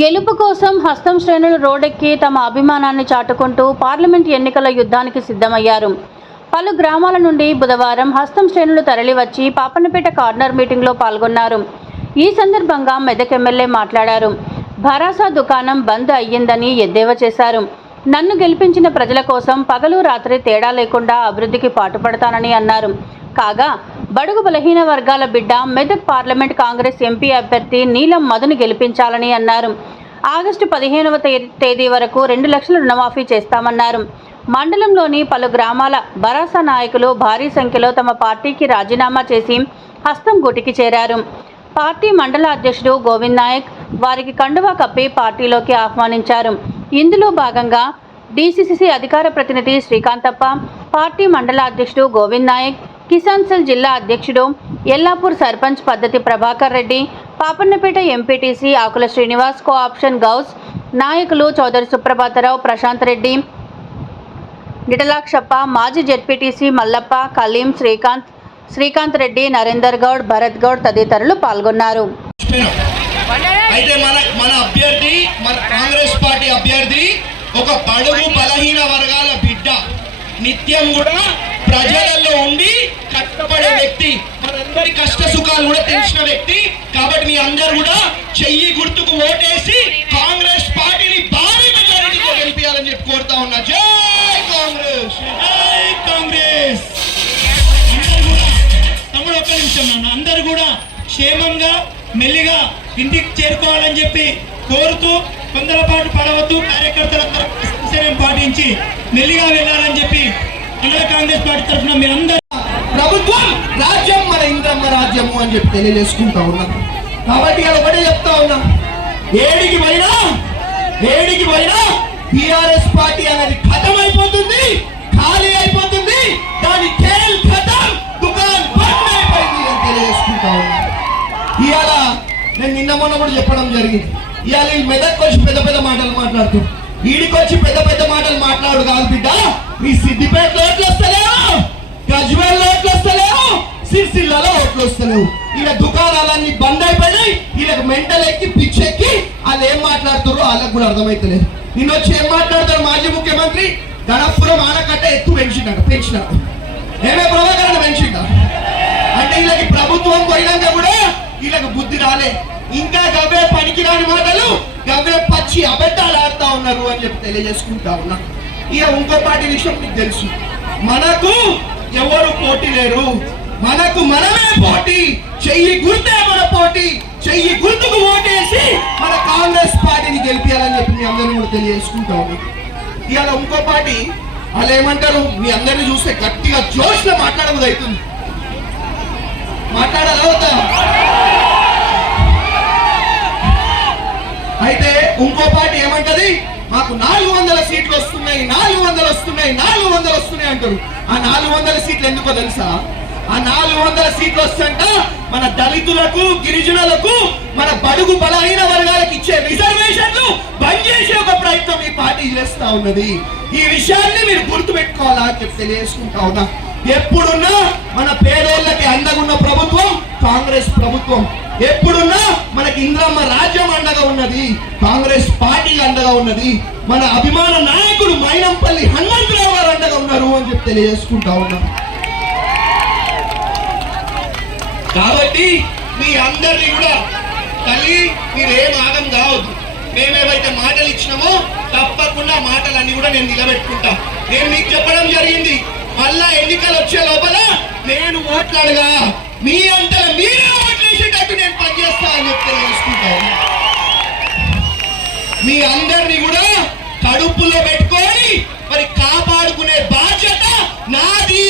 గెలుపు కోసం హస్తం శ్రేణులు రోడ్డెక్కి తమ అభిమానాన్ని చాటుకుంటూ పార్లమెంట్ ఎన్నికల యుద్ధానికి సిద్ధమయ్యారు. పలు గ్రామాల నుండి బుధవారం హస్తం శ్రేణులు తరలివచ్చి పాపన్నపేట కార్నర్ మీటింగ్లో పాల్గొన్నారు. ఈ సందర్భంగా మెదక్ ఎమ్మెల్యే మాట్లాడారు. భరాసా దుకాణం బంద్ అయ్యిందని ఎద్దేవా చేశారు. నన్ను గెలిపించిన ప్రజల కోసం పగలు రాత్రి తేడా లేకుండా అభివృద్ధికి పాటుపడతానని అన్నారు. కాగా బడుగు బలహీన వర్గాల బిడ్డ మెదక్ పార్లమెంట్ కాంగ్రెస్ ఎంపీ అభ్యర్థి నీలం మధును గెలిపించాలని అన్నారు. ఆగస్టు 15వ తేదీ వరకు 2 లక్షల రుణమాఫీ చేస్తామన్నారు. మండలంలోని పలు గ్రామాల భరాసా నాయకులు భారీ సంఖ్యలో తమ పార్టీకి రాజీనామా చేసి హస్తం గూటికి చేరారు. పార్టీ మండల అధ్యక్షుడు గోవింద్ నాయక్ వారికి కండువా కప్పి పార్టీలోకి ఆహ్వానించారు. ఇందులో భాగంగా డీసీసీ అధికార ప్రతినిధి శ్రీకాంతప్ప, పార్టీ మండల అధ్యక్షుడు గోవింద్ నాయక్, కిసాన్ సెల్ జిల్లా అధ్యక్షుడు ఎల్లాపూర్ సర్పంచ్ పద్ధతి ప్రభాకర్ రెడ్డి, పాపన్నపేట ఎంపీటీసీ ఆకుల శ్రీనివాస్, కోఆప్షన్ గౌస్ నాయకులు చౌదరి సుప్రభాతరావు, ప్రశాంత్ రెడ్డి, నిటలాక్షప్ప, మాజీ జెడ్పీటీసీ మల్లప్ప, కలీం, శ్రీకాంత్ రెడ్డి, నరేందర్ గౌడ్, భరత్ గౌడ్ తదితరులు పాల్గొన్నారు. అయితే మన అభ్యర్థి, మన కాంగ్రెస్ పార్టీ అభ్యర్థి ఒక బడుగు బలహీన వర్గాల బిడ్డ, నిత్యం కూడా ప్రజలలో ఉండి కష్టపడే వ్యక్తి, మనందరి కష్ట సుఖాలు కూడా తెలిసిన వ్యక్తి. కాబట్టి మీ అందరూ కూడా చెయ్యి గుర్తుకు ఓటేసి కాంగ్రెస్ పార్టీని భారీ మెజారిటీతో గెలిపించాలని చెప్పి కోరుతా ఉన్నా. జై కాంగ్రెస్, జై కాంగ్రెస్. తమ్ముడు ఒక్క నిమిషం అన్న, అందరు కూడా క్షేమంగా మెల్లిగా ఇంటికి చేరుకోవాలని చెప్పి కోరుతూ తొందరపాటు పడవద్దు, కార్యకర్తలందరూ పాటించి మెల్లిగా వెళ్ళాలని చెప్పి కాంగ్రెస్ పార్టీ తరఫున మీ అందరూ ప్రభుత్వం రాజ్యం మన ఇంద్రమ్మ రాజ్యము అని చెప్పి తెలియజేసుకుంటా ఉన్నాం. కాబట్టి ఇలా ఒకటే చెప్తా ఉన్నా, ఏడికి పోయినా టిఆర్ఎస్ పార్టీ అనేది ఖతం అయిపోతుంది, ఖాళీ అయిపోతుంది, దాని ఖేల్ ఖతం, దుకాన్ బంద్ అయిపోయింది అని తెలియజేసుకుంటా ఉన్నా. ఇవాళ నేను నిన్న మొన్న కూడా చెప్పడం జరిగింది. ఇవాళ ఈ మెదక్ వచ్చి పెద్ద మాటలు మాట్లాడుతూ, ఈడికొచ్చి పెద్ద మాటలు మాట్లాడు కాదు బిడ్డ. మీ సిద్దిపేట ఓట్లు వస్తలేవు, గజ్వేల్ ఓట్లు వస్తలేవు, సిరిసిల్లలో ఓట్లు వస్తలేవు. ఇలా దుకాణాలన్నీ బంద్ అయిపోయినాయి. వీళ్ళకి మెంటల్ ఎక్కి పిచ్చెక్కి వాళ్ళు ఏం మాట్లాడుతారో వాళ్ళకు కూడా అర్థమైతలేదు. నిన్న వచ్చి ఏం మాట్లాడతారు మాజీ ముఖ్యమంత్రి, గణపురం ఆనకట్ట ఎత్తు పెంచినాడు ఏమే ప్రభాకరణ పెంచిందా అంటే వీళ్ళకి ప్రభుత్వం పోయినాక కూడా వీళ్ళకి బుద్ధి రాలే. ఇంకా గవ్వే పనికిరాని మాటలు, గవ్వే పచ్చి అబద్ధాలు ఆడుతా ఉన్నారు అని చెప్పి తెలియజేసుకుంటా ఉన్నా. ఇక ఇంకో పార్టీ విషయం మీకు తెలుసు, మనకు ఎవరు పోటీ లేరు, మనకు మనమే పోటీ. చెయ్యి గుర్తే మన పోటీ, చెయ్యి గుర్తుకు ఓటేసి మన కాంగ్రెస్ పార్టీని గెలిపించాలని చెప్పి మీ అందరినీ కూడా తెలియజేసుకుంటా ఉన్నా. ఇవాళ ఇంకో పార్టీ వాళ్ళు ఏమంటారు, మీ అందరినీ చూస్తే గట్టిగా జోష్లో మాట్లాడబోదు అవుతుంది. మాట్లాడాలవుతా అయితే ఇంకో పార్టీ ఏమంటది, మాకు 400 సీట్లు వస్తున్నాయి, 400 వస్తున్నాయి అంటారు. ఆ 400 సీట్లు ఎందుకో తెలుసా? ఆ 400 సీట్లు వస్తుంట మన దళితులకు, గిరిజనులకు, మన బడుగు బలహీన వర్గాలకు ఇచ్చే రిజర్వేషన్లు బంద్ చేసే ఒక ప్రయత్నం ఈ పార్టీ చేస్తా ఉన్నది. ఈ విషయాన్ని మీరు గుర్తు పెట్టుకోవాలా చెప్పి తెలియజేసుకుంటా ఉన్నా. ఎప్పుడున్నా మన పేదోళ్ళకి అండగున్న ప్రభుత్వం కాంగ్రెస్ ప్రభుత్వం. ఎప్పుడున్నా మనకి ఇంద్రమ్మ రాజ్యం అండగా ఉన్నది, కాంగ్రెస్ పార్టీ అండగా ఉన్నది. మన అభిమాన నాయకుడు మైనంపల్లి హనుమంతరావు గారు అండగా ఉన్నారు అని చెప్పి తెలియజేసుకుంటా ఉన్నాం. కాబట్టి మీ అందరినీ కూడా తల్లి మీరేం ఆగం కావద్దు. మేమేవైతే మాటలు ఇచ్చినామో తప్పకుండా మాటలన్నీ కూడా నేను నిలబెట్టుకుంటా. నేను మీకు చెప్పడం జరిగింది, మళ్ళా ఎన్నికలు వచ్చే లోపల నేను ఓట్లాడగా మీ అంతలో మీరే ఓట్లేసేటట్టు నేను పనిచేస్తా అని చెప్పి తెలియజేసుకుంటాను. మీ అందరినీ కూడా కడుపులో పెట్టుకొని మరి కాపాడుకునే బాధ్యత నాది.